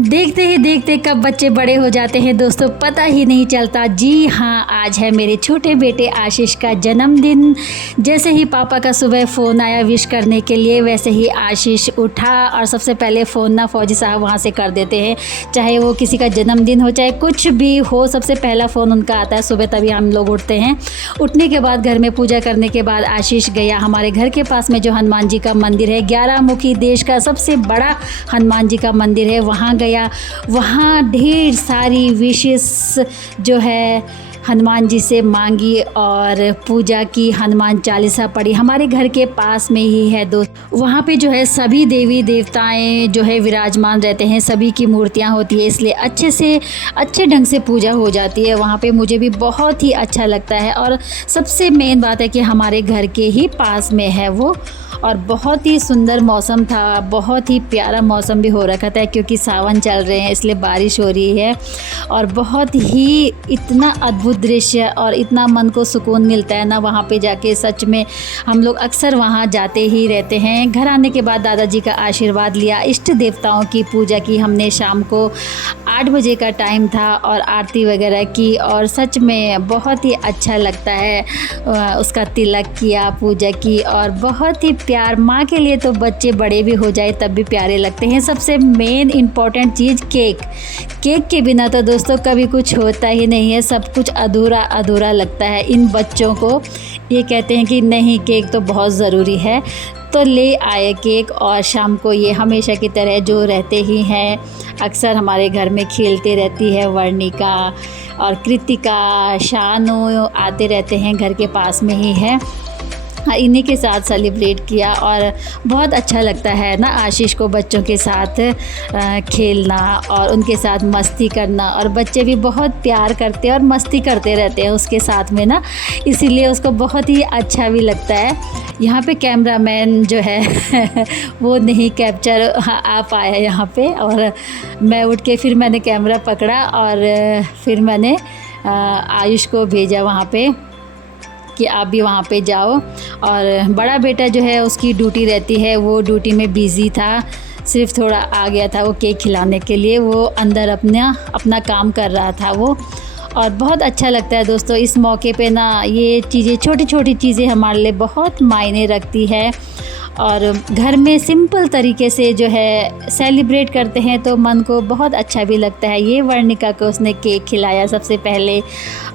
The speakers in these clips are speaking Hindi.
देखते ही देखते कब बच्चे बड़े हो जाते हैं दोस्तों, पता ही नहीं चलता। जी हाँ, आज है मेरे छोटे बेटे आशीष का जन्मदिन। जैसे ही पापा का सुबह फ़ोन आया विश करने के लिए, वैसे ही आशीष उठा और सबसे पहले फ़ोन ना फौजी साहब वहाँ से कर देते हैं। चाहे वो किसी का जन्मदिन हो, चाहे कुछ भी हो, सबसे पहला फ़ोन उनका आता है सुबह, तभी हम लोग उठते हैं। उठने के बाद घर में पूजा करने के बाद आशीष गया हमारे घर के पास में जो हनुमान जी का मंदिर है, 11 मुखी देश का सबसे बड़ा हनुमान जी का मंदिर है, वहाँ गया। वहाँ ढेर सारी विशेस जो है हनुमान जी से मांगी और पूजा की, हनुमान चालीसा पढ़ी। हमारे घर के पास में ही है दोस्त, वहाँ पे जो है सभी देवी देवताएं जो है विराजमान रहते हैं, सभी की मूर्तियाँ होती है, इसलिए अच्छे ढंग से पूजा हो जाती है वहाँ पे। मुझे भी बहुत ही अच्छा लगता है और सबसे मेन बात है कि हमारे घर के ही पास में है वो। और बहुत ही सुंदर मौसम था, बहुत ही प्यारा मौसम भी हो रखा था क्योंकि सावन चल रहे हैं, इसलिए बारिश हो रही है। और बहुत ही इतना अद्भुत दृश्य और इतना मन को सुकून मिलता है ना वहाँ पे जाके, सच में हम लोग अक्सर वहाँ जाते ही रहते हैं। घर आने के बाद दादाजी का आशीर्वाद लिया, इष्ट देवताओं की पूजा की हमने। शाम को 8 बजे का टाइम था और आरती वगैरह की, और सच में बहुत ही अच्छा लगता है। उसका तिलक किया, पूजा की, और बहुत ही प्यार। माँ के लिए तो बच्चे बड़े भी हो जाए तब भी प्यारे लगते हैं। सबसे मेन इम्पॉर्टेंट चीज़ केक के बिना तो दोस्तों कभी कुछ होता ही नहीं है, सब कुछ अधूरा अधूरा लगता है। इन बच्चों को ये कहते हैं कि नहीं, केक तो बहुत ज़रूरी है, तो ले आए केक। और शाम को ये हमेशा की तरह जो रहते ही हैं, अक्सर हमारे घर में खेलते रहती है वर्णिका और कृतिका, शानू आते रहते हैं, घर के पास में ही है। इन्हीं के साथ सेलिब्रेट किया और बहुत अच्छा लगता है ना आशीष को बच्चों के साथ खेलना और उनके साथ मस्ती करना। और बच्चे भी बहुत प्यार करते हैं और मस्ती करते रहते हैं उसके साथ में ना, इसीलिए उसको बहुत ही अच्छा भी लगता है। यहाँ पे कैमरामैन जो है वो नहीं कैप्चर आ पाया यहाँ पे, और मैं उठ के फिर मैंने कैमरा पकड़ा और फिर मैंने आयुष को भेजा वहाँ पे कि आप भी वहाँ पे जाओ। और बड़ा बेटा जो है उसकी ड्यूटी रहती है, वो ड्यूटी में बिज़ी था, सिर्फ थोड़ा आ गया था वो केक खिलाने के लिए, वो अंदर अपना काम कर रहा था वो। और बहुत अच्छा लगता है दोस्तों इस मौके पे ना, ये चीज़ें, छोटी छोटी चीज़ें हमारे लिए बहुत मायने रखती है। और घर में सिंपल तरीके से जो है सेलिब्रेट करते हैं तो मन को बहुत अच्छा भी लगता है। ये वर्णिका को उसने केक खिलाया सबसे पहले,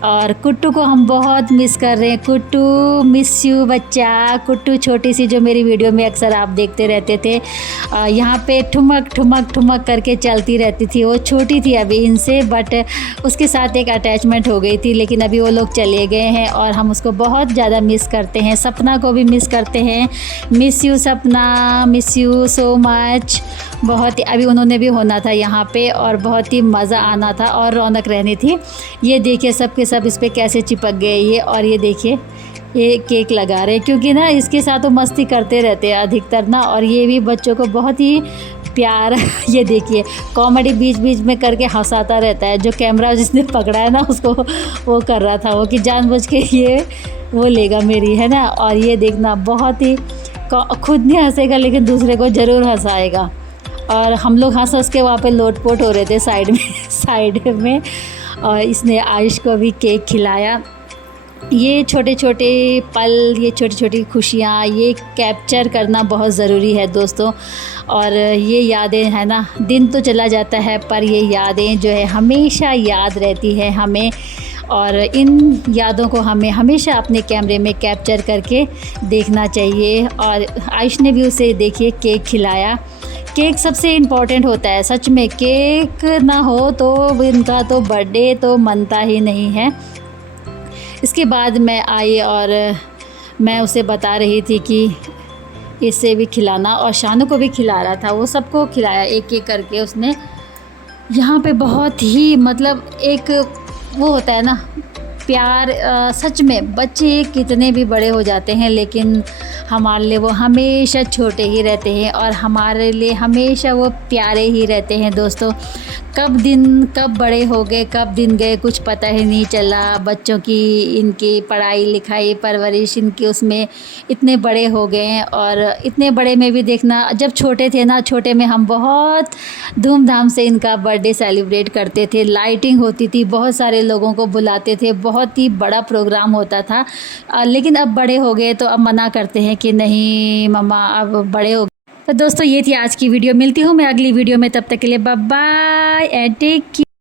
और कुट्टू को हम बहुत मिस कर रहे हैं। कुट्टू, मिस यू बच्चा। कुट्टू छोटी सी जो मेरी वीडियो में अक्सर आप देखते रहते थे, यहाँ पे ठुमक ठुमक ठुमक करके चलती रहती थी। वो छोटी थी अभी इनसे, बट उसके साथ एक अटैचमेंट हो गई थी, लेकिन अभी वो लोग चले गए हैं और हम उसको बहुत ज़्यादा मिस करते हैं। सपना को भी मिस करते हैं। मिस यू सपना, मिस यू सो मच। बहुत ही अभी उन्होंने भी होना था यहाँ पे और बहुत ही मज़ा आना था और रौनक रहनी थी। ये देखिए सब के सब इस पर कैसे चिपक गए ये, और ये देखिए ये केक लगा रहे हैं क्योंकि ना इसके साथ वो मस्ती करते रहते हैं अधिकतर ना, और ये भी बच्चों को बहुत ही प्यार ये देखिए कॉमेडी बीच बीच में करके हंसाता रहता है। जो कैमरा जिसने पकड़ा है ना उसको वो कर रहा था वो कि जानबूझ के ये वो लेगा मेरी, है ना। और ये देखना बहुत ही खुद नहीं हंसेगा लेकिन दूसरे को ज़रूर हंसाएगा। और हम लोग हंस के वहाँ पे लोटपोट हो रहे थे साइड में। और इसने आयुष को भी केक खिलाया। ये छोटे छोटे पल, ये छोटी छोटी खुशियाँ, ये कैप्चर करना बहुत ज़रूरी है दोस्तों। और ये यादें हैं ना, दिन तो चला जाता है पर ये यादें जो है हमेशा याद रहती है हमें, और इन यादों को हमें हमेशा अपने कैमरे में कैप्चर करके देखना चाहिए। और आयुष ने भी उसे देखिए केक खिलाया। केक सबसे इम्पॉर्टेंट होता है सच में, केक ना हो तो इनका तो बर्थडे तो मनता ही नहीं है। इसके बाद मैं आई और मैं उसे बता रही थी कि इसे भी खिलाना, और शानू को भी खिला रहा था। वो सबको खिलाया एक एक करके उसने। यहाँ पे बहुत ही मतलब एक वो होता है ना प्यार। सच में बच्चे कितने भी बड़े हो जाते हैं लेकिन हमारे लिए वो हमेशा छोटे ही रहते हैं और हमारे लिए हमेशा वो प्यारे ही रहते हैं दोस्तों। कब बड़े हो गए, कब दिन गए कुछ पता ही नहीं चला। बच्चों की इनकी पढ़ाई लिखाई परवरिश इनकी उसमें इतने बड़े हो गए हैं। और इतने बड़े में भी देखना, जब छोटे थे ना, छोटे में हम बहुत धूमधाम से इनका बर्थडे सेलिब्रेट करते थे। लाइटिंग होती थी, बहुत सारे लोगों को बुलाते थे, बहुत ही बड़ा प्रोग्राम होता था। लेकिन अब बड़े हो गए तो अब मना करते हैं कि नहीं मम्मा अब बड़े हो गए। तो दोस्तों ये थी आज की वीडियो। मिलती हूँ मैं अगली वीडियो में, तब तक के लिए bye bye and take care.